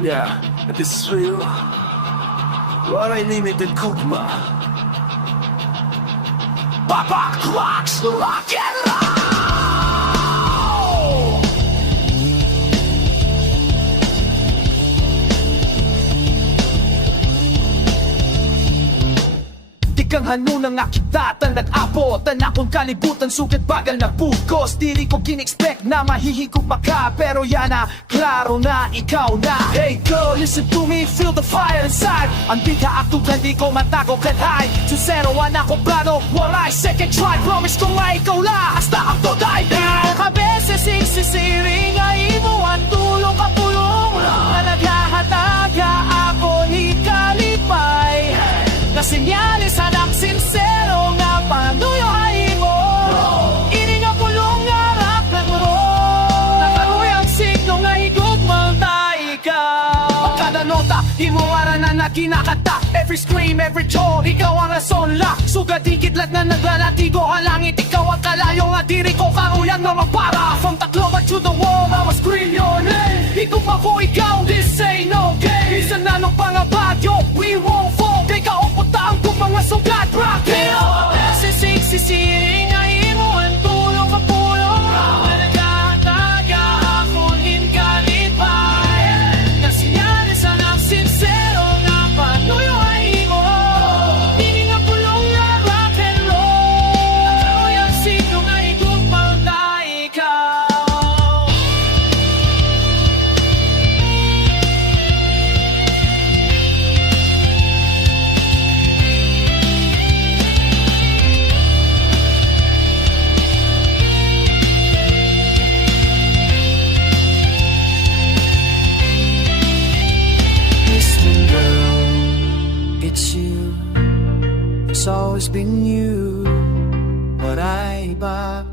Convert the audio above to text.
Yeah, this is real. What I name it the Kugma. Papa Clocks, rock and roll! Kang hanunang akita, nag-abot ang akong kalibutan, sugat bagal na bugos. Dili ko kin-expect na mahihigop maka, pero yan na, klaro na, ikaw na. Hey girl, listen to me, feel the fire inside. Ang bigha akto, hindi ko matago kahit high. Sincero, ako plano, wala'y second try. Promise ko nga ikaw la, hasta ako die. Kabeses, sisiring, ay mo ang tulong kapulong. Na naghahataga ako ni Kalipay. Na sinyalis anak sincero nga panuyahin mo. Ini nga pulong nga rap na guro. Nakaruyang signo nga higugmang ta ikaw. Pagkada nota, imuwara na kinakanta. Every scream, every tone, ikaw ang rason la. Sugat di kitlat na naglalatigo ang langit. Ikaw ang kalayo nga diri ko karuyang na magpara. From Tacloban to the wall, I will scream your name. Higup ako ikaw, this ain't no game. Isa na nung pangabadyo, we won't fall. Kay kauputaan ko mga sugat, rock it up. Sisiring ay mo ang tulong kapulong. Nagkataga akong hingalipay. Nasinyalis anak sincero nga panuyoy mo. Hindi nga pulong na rock and roll. Ako yung sino nga igupang na ikaw. It's you, it's always been you. But I iba